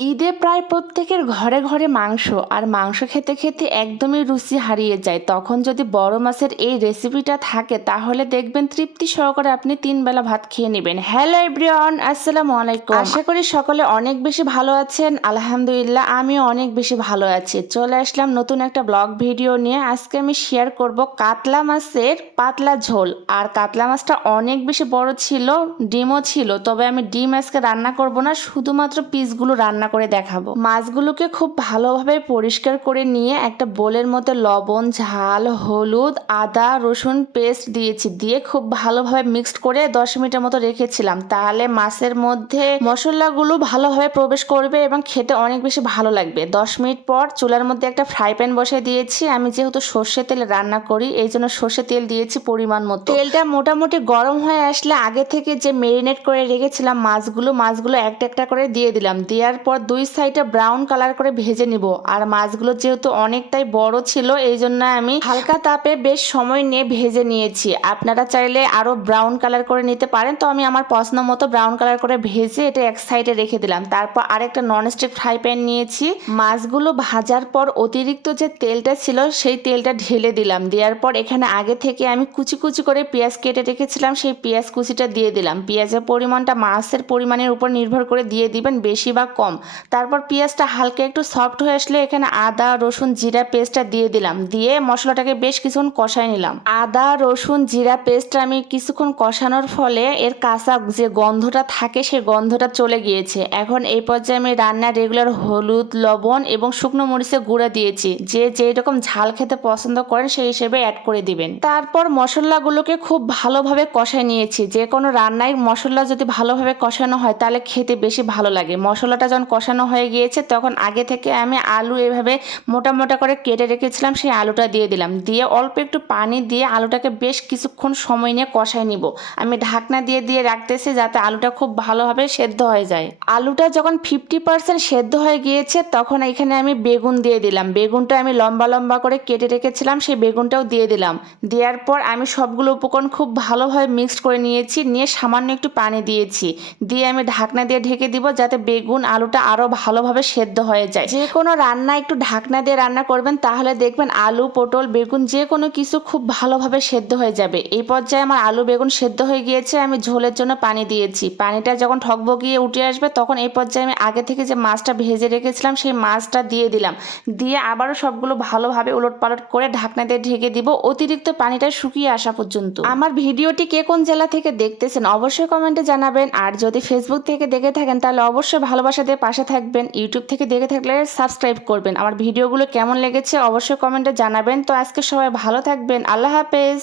ঈদে প্রায় প্রত্যেকের ঘরে ঘরে মাংস আর মাংস খেতে খেতে একদমই রুচি হারিয়ে যায়। তখন যদি বড় মাছের এই রেসিপিটা থাকে তাহলে দেখবেন তৃপ্তি সহকারে আপনি 3 বেলা ভাত খেয়ে নেবেন। হ্যালো এভরিওয়ান, আসসালামু আলাইকুম। আশা করি সকলে অনেক বেশি ভালো আছেন। আলহামদুলিল্লাহ আমিও অনেক বেশি ভালো আছি। চলে আসলাম নতুন একটা ব্লগ ভিডিও নিয়ে। আজকে আমি শেয়ার করব কাতলা মাছের পাতলা ঝোল। আর কাতলা মাছটা অনেক বেশি বড় ছিল, ডিমও ছিল, তবে আমি ডিম আজকে রান্না করব না, শুধুমাত্র পিসগুলো রান্না করে দেখাবো। মাছগুলোকে খুব ভালোভাবে পরিষ্কার করে নিয়ে একটা বোলের মধ্যে লবণ, ঝাল, হলুদ, আদা, রসুন পেস্ট দিয়েছি, দিয়ে খুব ভালোভাবে মিক্সড করে 10 মিনিটের মতো রেখেছিলাম। তাহলে মাছের মধ্যে মশলাগুলো ভালোভাবে প্রবেশ করবে এবং খেতে অনেক বেশি ভালো লাগবে। 10 মিনিট পর চুলার মধ্যে একটা ফ্রাই প্যান বসিয়ে দিয়েছি। আমি যেহেতু সর্ষে তেলে রান্না করি এই জন্য সর্ষে তেল দিয়েছি পরিমাণ মতো। তেলটা মোটামুটি গরম হয়ে আসলে আগে থেকে যে মেরিনেট করে রেখেছিলাম মাছগুলো একটা একটা করে দিয়ে দিলাম। দেওয়ার পর 2 সাইডে ব্রাউন কালার করে ভেজে নিব। আর মাছগুলো যেহেতু অনেকটাই বড় ছিল এই জন্য আমি হালকা তাপে বেশ সময় নিয়ে ভেজে নিয়েছি। আপনারা চাইলে আরো ব্রাউন কালার করে নিতে পারেন, তো আমি আমার পছন্দ মতো ব্রাউন কালার করে ভেজে এটা এক সাইডে রেখে দিলাম। তারপর আরেকটা ননস্টিক ফ্রাই প্যান নিয়েছি। মাছগুলো ভাজার পর অতিরিক্ত যে তেলটা ছিল সেই তেলটা ঢেলে দিলাম। দেওয়ার পর এখানে আগে থেকে আমি কুচি কুচি করে পেঁয়াজ কেটে রেখেছিলাম, সেই পেঁয়াজ কুচিটা দিয়ে দিলাম। পেঁয়াজের পরিমাণটা মাছের পরিমাণের উপর নির্ভর করে দিয়ে দিবেন, বেশি বা কম। তারপর পেঁয়াজটা হালকা একটু সফট হয়ে আসলে এখানে আদা, রসুন, জিরা পেস্টটা দিয়ে দিলাম। দিয়ে মশলাটাকে বেশ কিছুক্ষণ কষায় নিলাম। আদা, রসুন, জিরা পেস্টটা আমি কিছুক্ষণ কষানোর ফলে এর কাঁচা যে গন্ধটা থাকে সেই গন্ধটা চলে গিয়েছে। এখন এই পর্যায়ে আমি রান্নার রেগুলার হলুদ, লবণ এবং শুকনো মরিচের গুঁড়া দিয়েছি। যে যেই রকম ঝাল খেতে পছন্দ করেন সেই হিসেবে অ্যাড করে দিবেন। তারপর মশলাগুলোকে খুব ভালোভাবে কষায় নিয়েছি। যে কোনো রান্নায় মশলা যদি ভালোভাবে কষানো হয় তাহলে খেতে বেশি ভালো লাগে। মশলাটা যখন কষানো হয়ে গিয়েছে তখন আগে থেকে আমি আলু এভাবে মোটা মোটা করে কেটে রেখেছিলাম, সেই আলুটা দিয়ে দিলাম। দিয়ে অল্প একটু পানি দিয়ে আলুটাকে বেশ কিছুক্ষণ সময় নিয়ে কষায় নিব। আমি ঢাকনা দিয়ে দিয়ে রাখতেছি যাতে আলুটা খুব ভালোভাবে সেদ্ধ হয়ে যায়। আলুটা যখন 50% সেদ্ধ হয়ে গিয়েছে তখন এখানে আমি বেগুন দিয়ে দিলাম। বেগুনটা আমি লম্বা লম্বা করে কেটে রেখেছিলাম, সেই বেগুনটাও দিয়ে দিলাম। দেওয়ার পর আমি সবগুলো উপকরণ খুব ভালোভাবে মিক্সড করে নিয়েছি, নিয়ে সামান্য একটু পানি দিয়েছি। দিয়ে আমি ঢাকনা দিয়ে ঢেকে দিব যাতে বেগুন আলুটা আরো ভালোভাবে সেদ্ধ হয়ে যায়। যে কোনো রান্না একটু ঢাকনা দিয়ে রান্না করবেন, তাহলে দেখবেন আলু, পটল, বেগুন যে কোনো কিছু খুব ভালোভাবে সেদ্ধ হয়ে যাবে। এই পর্যায়ে আমার আলু, বেগুন সেদ্ধ হয়ে গিয়েছে। আমি ঝোলের জন্য পানি দিয়েছি। পানিটা যখন ঠকবগিয়ে উঠে আসবে তখন এই পর্যায়ে আমি আগে থেকে যে মাছটা ভেজে রেখেছিলাম সেই মাছটা দিয়ে দিলাম। দিয়ে আবারও সবগুলো ভালোভাবে উলটপালট করে ঢাকনা দিয়ে ঢেকে দিব অতিরিক্ত পানিটা শুকিয়ে আসা পর্যন্ত। আমার ভিডিওটি কে কোন জেলা থেকে দেখতেছেন অবশ্যই কমেন্টে জানাবেন। আর যদি ফেসবুক থেকে দেখে থাকেন তাহলে অবশ্যই ভালোবাসা দিয়ে পাশে থাকবেন। ইউটিউব থেকে দেখে থাকলে সাবস্ক্রাইব করবেন। আমার ভিডিওগুলো কেমন লেগেছে অবশ্যই কমেন্টে জানাবেন। তো আজকে সবাই ভালো থাকবেন। আল্লাহ হাফেজ।